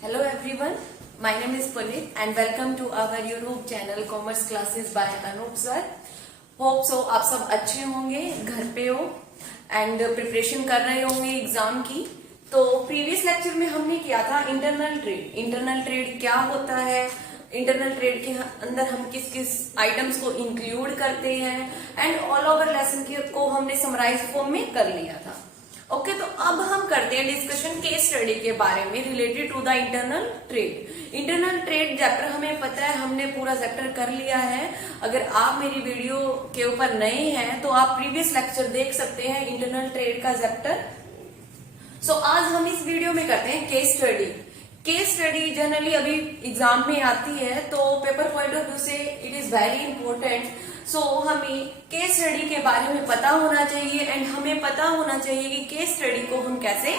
Hello everyone, my name is Punit and welcome to our YouTube channel Commerce Classes by Anup Sir. Hope so आप सब अच्छे होंगे, घर पे हो एंड प्रिपरेशन कर रहे होंगे एग्जाम की। तो प्रीवियस लेक्चर में हमने किया था इंटरनल ट्रेड। इंटरनल ट्रेड क्या होता है, इंटरनल ट्रेड के अंदर हम किस किस आइटम्स को इंक्लूड करते हैं एंड ऑल ओवर लेसन को हमने समराइज फॉर्म में कर लिया था। ओके तो अब हम करते हैं डिस्कशन केस स्टडी के बारे में related to the internal trade. Internal trade chapter हमें पता है, हमने पूरा चैप्टर कर लिया है। अगर आप मेरी वीडियो के ऊपर नए हैं तो आप प्रीवियस लेक्चर देख सकते हैं इंटरनल ट्रेड का चैप्टर। सो आज हम इस वीडियो में करते हैं case study. Case study generally अभी एग्जाम में आती है तो पेपर पॉइंट ऑफ व्यू से इट इज वेरी इंपॉर्टेंट। सो हमें केस स्टडी के बारे में पता होना चाहिए एंड हमें पता होना चाहिए कि केस स्टडी को हम कैसे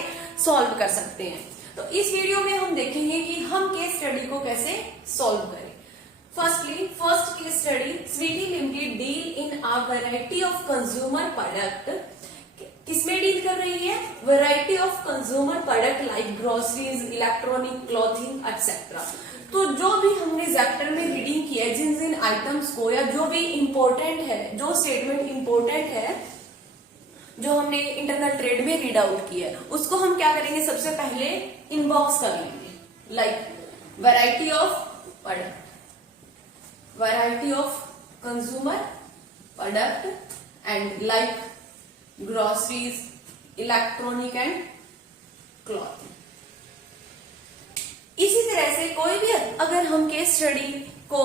सॉल्व कर सकते हैं। तो इस वीडियो में हम देखेंगे कि हम केस स्टडी को कैसे सॉल्व करें। Firstly first case study, Sweety Limited deal in a variety of consumer product. किसमें डील कर रही है? Variety of consumer product like groceries, electronic, clothing etcetera. तो जो भी हमने चैप्टर में रीडिंग किया है, जिन जिन आइटम्स को या जो भी इंपॉर्टेंट है, जो स्टेटमेंट इंपॉर्टेंट है जो हमने इंटरनल ट्रेड में रीड आउट किया है, उसको हम क्या करेंगे, सबसे पहले इनबॉक्स कर लेंगे। Like variety of product, variety of consumer product and like groceries, electronic and clothing. इसी तरह से कोई भी अगर हम केस स्टडी को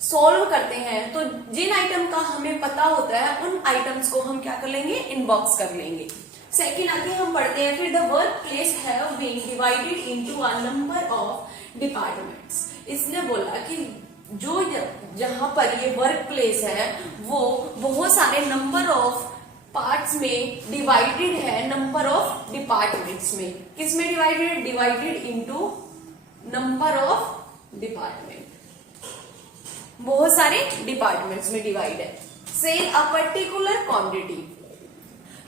सॉल्व करते हैं तो जिन आइटम का हमें पता होता है उन आइटम्स को हम क्या कर लेंगे, इनबॉक्स कर लेंगे। सेकंड आगे हम पढ़ते हैं फिर the work place have been divided into a number of departments. इसने बोला कि जो जहां पर ये वर्क प्लेस है वो बहुत सारे नंबर ऑफ पार्ट्स में डिवाइडेड है, नंबर ऑफ डिपार्टमेंट्स में। किसमें divided? Divided into number of department, बहुत सारे डिपार्टमेंट्स में डिवाइड है। सेल अ पर्टिकुलर क्वांटिटी,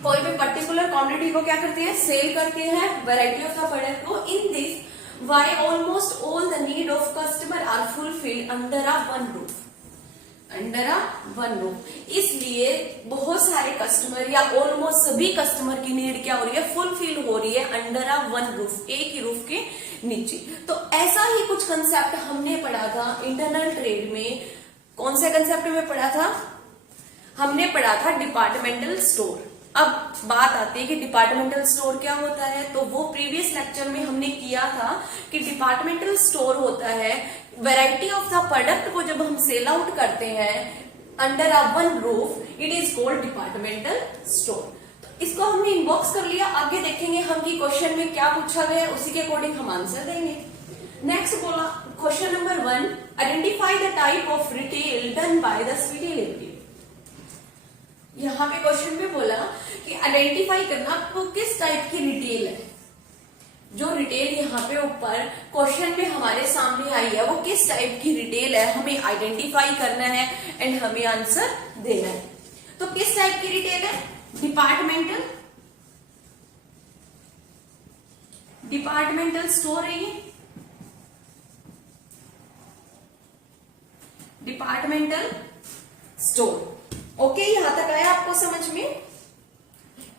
कोई भी पर्टिकुलर क्वांटिटी को क्या करते हैं, सेल करते हैं, वैरायटी ऑफ द प्रोडक्ट को। In this way almost all the need of customer are fulfilled under a one roof, under a one roof. इसलिए बहुत सारे कस्टमर या ऑलमोस्ट सभी कस्टमर की नीड क्या हो रही है, फुलफिल हो रही है अंडर अ वन रूफ, एक ही रूफ के नीचे। तो ऐसा ही कुछ कंसेप्ट हमने पढ़ा था इंटरनल ट्रेड में। कौन से कंसेप्ट में पढ़ा था? हमने पढ़ा था डिपार्टमेंटल स्टोर। अब बात आती है कि डिपार्टमेंटल स्टोर क्या होता है, तो वो प्रीवियस लेक्चर में हमने किया था कि डिपार्टमेंटल स्टोर होता है वैरायटी ऑफ द प्रोडक्ट को जब हम सेल आउट करते हैं under a one roof, it is called departmental store. तो इसको हमने इनबॉक्स कर लिया। आगे देखेंगे हम कि क्वेश्चन में क्या पूछा गया, उसी के अकॉर्डिंग हम आंसर देंगे। नेक्स्ट बोला question number 1, identify the type of retail done by the Sweety Limited. यहाँ पे क्वेश्चन में बोला कि आइडेंटिफाई करना आपको किस टाइप की रिटेल है। जो रिटेल यहाँ पे ऊपर क्वेश्चन में हमारे सामने आई है वो किस टाइप की रिटेल है, हमें आइडेंटिफाई करना है एंड हमें आंसर देना है। तो किस टाइप की रिटेल है? डिपार्टमेंटल, डिपार्टमेंटल स्टोर है ये, डिपार्टमेंटल स्टोर। ओके यहां तक आया आपको समझ में?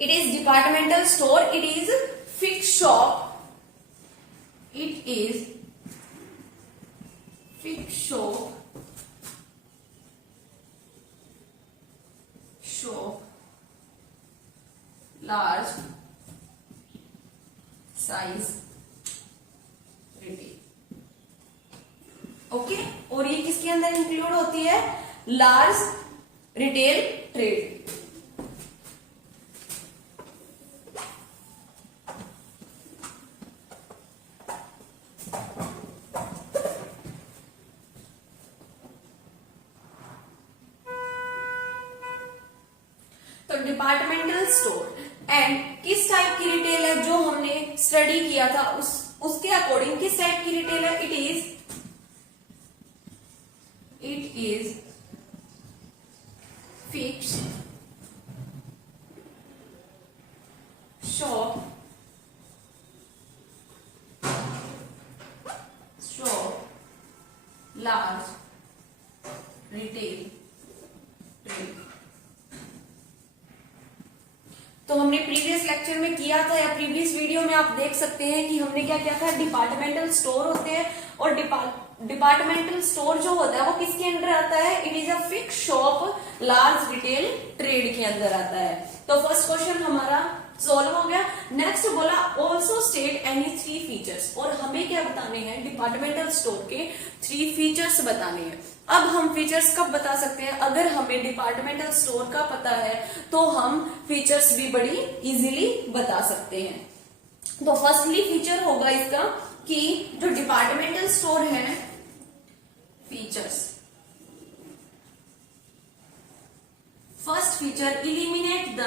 It is departmental store, it is fix shop, it is fixed shop large size retail। Okay और ये किसके अंदर इंक्लूड होती है? Large retail trade. Departmental store and किस टाइप की रिटेल है जो हमने स्टडी किया था उसके अकॉर्डिंग किस टाइप की रिटेल है? It is fixed shop large retail trade. तो हमने प्रीवियस लेक्चर में किया था या प्रीवियस वीडियो में आप देख सकते हैं कि हमने क्या किया था, डिपार्टमेंटल स्टोर होते हैं और डिपार्टमेंटल स्टोर जो होता है वो किसके अंदर आता है, it is a fix shop large retail trade के अंदर आता है। तो फर्स्ट क्वेश्चन हमारा सॉल्व हो गया। नेक्स्ट बोला ऑल्सो स्टेट एनी 3 फीचर्स, और हमें क्या बताने हैं, डिपार्टमेंटल स्टोर के 3 फीचर्स बताने हैं। अब हम फीचर्स कब बता सकते हैं, अगर हमें डिपार्टमेंटल स्टोर का पता है तो हम फीचर्स भी बड़ी इजीली बता सकते हैं। तो फर्स्टली फीचर होगा इसका कि जो डिपार्टमेंटल स्टोर है, features, first feature eliminate the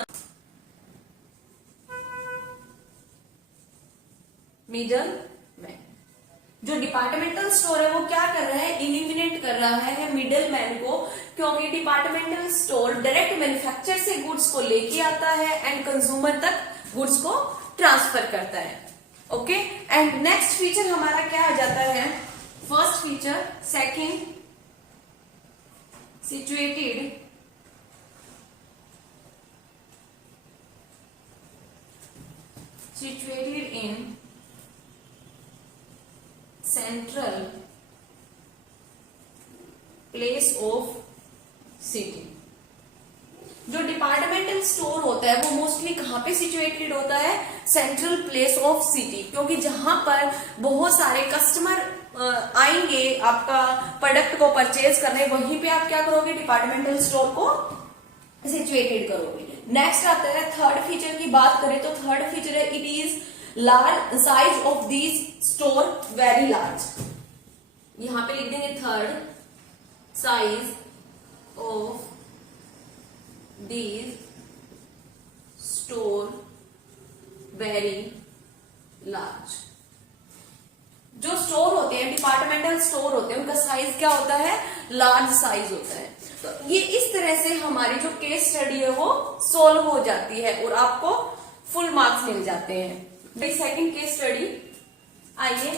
middle man. जो डिपार्टमेंटल स्टोर है वो क्या कर रहा है, इलिमिनेट कर रहा है मिडल मैन को, क्योंकि डिपार्टमेंटल स्टोर डायरेक्ट मैन्युफैक्चर से गुड्स को लेके आता है एंड कंज्यूमर तक गुड्स को ट्रांसफर करता है। ओके, एंड नेक्स्ट फीचर हमारा क्या आ जाता है, first feature, second, situated in central place of city. जो डिपार्टमेंटल स्टोर होता है वो मोस्टली कहां पे सिचुएटेड होता है, सेंट्रल प्लेस ऑफ सिटी, क्योंकि जहां पर बहुत सारे कस्टमर आएंगे आपका प्रोडक्ट को परचेज करने, वहीं पे आप क्या करोगे, डिपार्टमेंटल स्टोर को सिचुएटेड करोगे। नेक्स्ट आता है थर्ड फीचर की बात करें तो थर्ड फीचर है it is large, size of these store very large. यहां पे लिख देंगे third, size of these store very large. जो स्टोर होते हैं, डिपार्टमेंटल स्टोर होते हैं, उनका साइज क्या होता है, लार्ज साइज होता है। तो ये इस तरह से हमारी जो केस स्टडी है वो सॉल्व हो जाती है और आपको फुल मार्क्स मिल जाते हैं। सेकंड केस स्टडी, आइए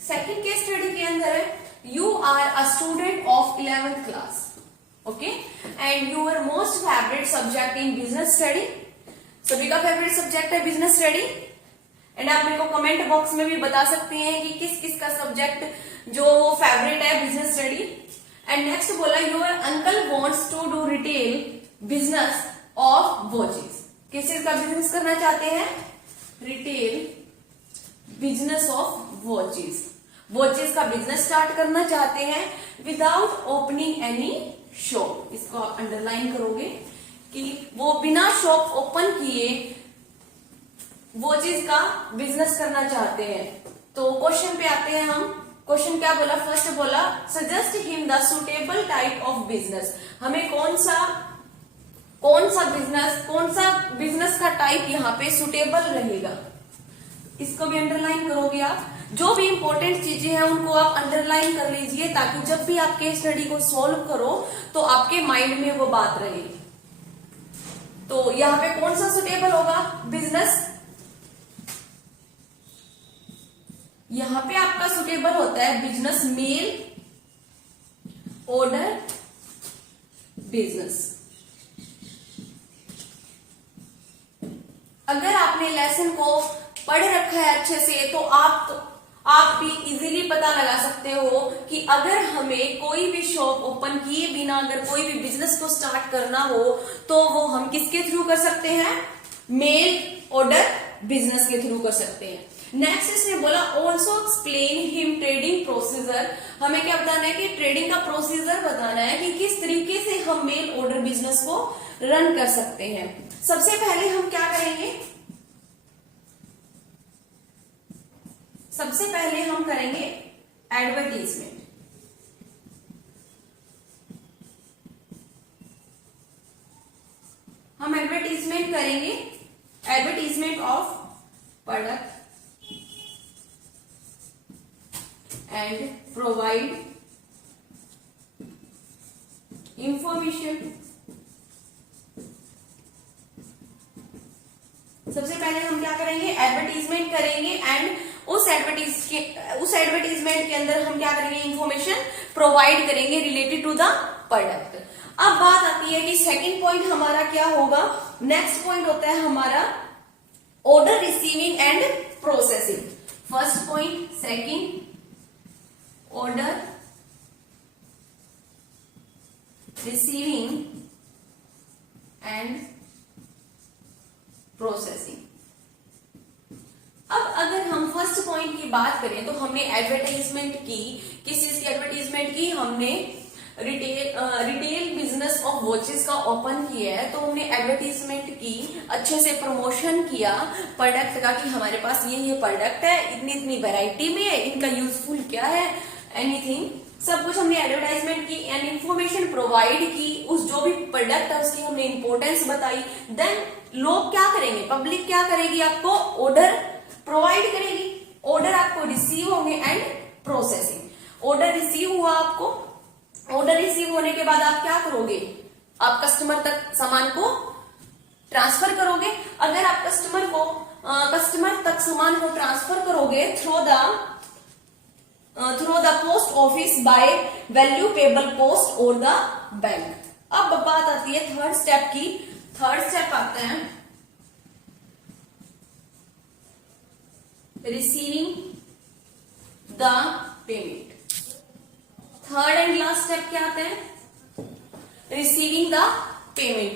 सेकंड केस स्टडी के अंदर है, you are a student of 11th class, okay, and your most favourite subject in business study. सभी का फेवरेट सब्जेक्ट है बिजनेस स्टडी, एंड आप मेरे को कमेंट बॉक्स में भी बता सकते हैं कि किस किस का सब्जेक्ट जो फेवरेट है बिजनेस स्टडी। एंड नेक्स्ट बोला your uncle wants to do retail business of watches. किस चीज का बिजनेस करना चाहते हैं, retail business of watches. Watches का बिजनेस स्टार्ट करना चाहते हैं विदाउट ओपनिंग एनी शॉप। इसको आप अंडरलाइन करोगे कि वो बिना शॉप ओपन किए वॉचेस का बिजनेस करना चाहते हैं। तो क्वेश्चन पे आते हैं हम। क्वेश्चन क्या बोला, फर्स्ट बोला suggest him the suitable type of business. हमें कौन सा बिजनेस का टाइप यहाँ पे सुटेबल रहेगा, इसको भी अंडरलाइन करोगे आप। जो भी इंपॉर्टेंट चीजें हैं उनको आप अंडरलाइन कर लीजिए, ताकि जब भी आप केस स्टडी को सॉल्व करो तो आपके माइंड में वो बात रहे। तो यहाँ पे कौन सा सुटेबल होगा, बिजनेस। यहां पे आपका सुटेबल होता है बिजनेस मेल ऑर्डर बिजनेस। अगर आपने लेसन को पढ़ रखा है अच्छे से तो आप भी इजीली पता लगा सकते हो कि अगर हमें कोई भी शॉप ओपन किए बिना अगर कोई भी बिजनेस को स्टार्ट करना हो तो वो हम किसके थ्रू कर सकते हैं, मेल ऑर्डर बिजनेस के थ्रू कर सकते हैं। नेक्स्ट इसने बोला also explain him trading procedure. हमें क्या बताना है कि ट्रेडिंग का प्रोसीजर बताना है कि किस तरीके से हम मेल ऑर्डर बिजनेस को रन कर सकते हैं। सबसे पहले हम क्या करेंगे, सबसे पहले हम करेंगे एडवर्टीजमेंट। हम एडवर्टीजमेंट करेंगे, advertisement of product and provide information। सबसे पहले हम क्या करेंगे, एडवर्टीजमेंट करेंगे एंड उस एडवर्टीजमेंट के अंदर हम क्या करेंगे, इंफॉर्मेशन प्रोवाइड करेंगे रिलेटेड टू द प्रोडक्ट। अब बात आती है कि सेकंड पॉइंट हमारा क्या होगा। नेक्स्ट पॉइंट होता है हमारा order receiving end processing. First point, second, order receiving end processing. अब अगर हम फर्स्ट पॉइंट की बात करें तो हमने एडवर्टाइजमेंट की, किस चीज की एडवर्टाइजमेंट की, हमने रिटेल बिजनेस ऑफ वॉचेस का ओपन किया है, तो हमने एडवर्टाइजमेंट की, अच्छे से प्रमोशन किया प्रोडक्ट का कि हमारे पास ये प्रोडक्ट है, इतनी इतनी वैरायटी में है, इनका यूजफुल क्या है, एनीथिंग, सब कुछ हमने एडवर्टाइजमेंट की एंड इंफॉर्मेशन प्रोवाइड की, उस जो भी प्रोडक्ट है उसकी हमने इंपॉर्टेंस बताई। देन लोग क्या करेंगे, पब्लिक क्या करेगी, आपको ऑर्डर प्रोवाइड करेगी, ऑर्डर आपको रिसीव होंगे एंड प्रोसेसिंग। ऑर्डर रिसीव हुआ आपको, ऑर्डर रिसीव होने के बाद आप क्या करोगे, आप कस्टमर तक सामान को ट्रांसफर करोगे। अगर आप कस्टमर तक सामान को ट्रांसफर करोगे through the post office by value payable post और द बैंक। अब बात आती है थर्ड स्टेप की। थर्ड स्टेप आता है receiving the payment. Third and last step क्या आता है, रिसीविंग द पेमेंट।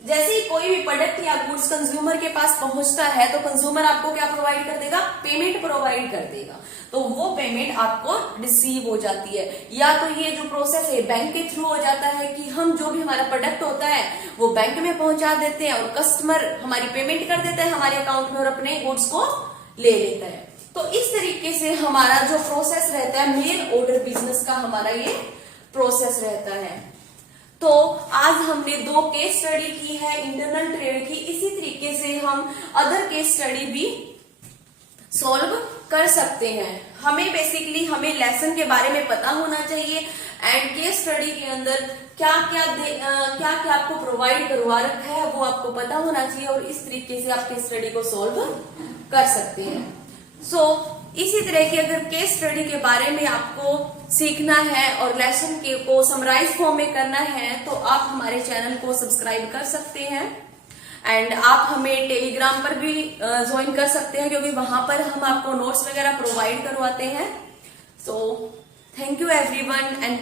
जैसे ही कोई भी प्रोडक्ट या गुड्स कंज्यूमर के पास पहुंचता है तो कंज्यूमर आपको क्या प्रोवाइड कर देगा, पेमेंट प्रोवाइड कर देगा, तो वो पेमेंट आपको रिसीव हो जाती है। या तो ये जो प्रोसेस है बैंक के थ्रू हो जाता है कि हम जो भी हमारा प्रोडक्ट होता है वो बैंक में पहुंचा देते हैं और कस्टमर हमारी पेमेंट कर देता है हमारे अकाउंट में और अपने गुड्स को ले लेता है। तो इस तरीके से हमारा जो प्रोसेस रहता है मेल ऑर्डर बिजनेस का, हमारा ये प्रोसेस रहता है। तो आज हमने 2 केस स्टडी की है इंटरनल ट्रेड की, इसी तरीके से हम अदर केस स्टडी भी सॉल्व कर सकते हैं। हमें लेसन के बारे में पता होना चाहिए एंड केस स्टडी के अंदर क्या क्या आपको प्रोवाइड करवा रखा है वो आपको पता होना चाहिए और इस तरीके से आप केस स्टडी को सॉल्व कर सकते हैं। इसी तरह की अगर केस स्टडी के बारे में आपको सीखना है और लेसन को समराइज फॉर्म में करना है तो आप हमारे चैनल को सब्सक्राइब कर सकते हैं एंड आप हमें टेलीग्राम पर भी ज्वाइन कर सकते हैं क्योंकि वहां पर हम आपको नोट्स वगैरह प्रोवाइड करवाते हैं। So thank you everyone and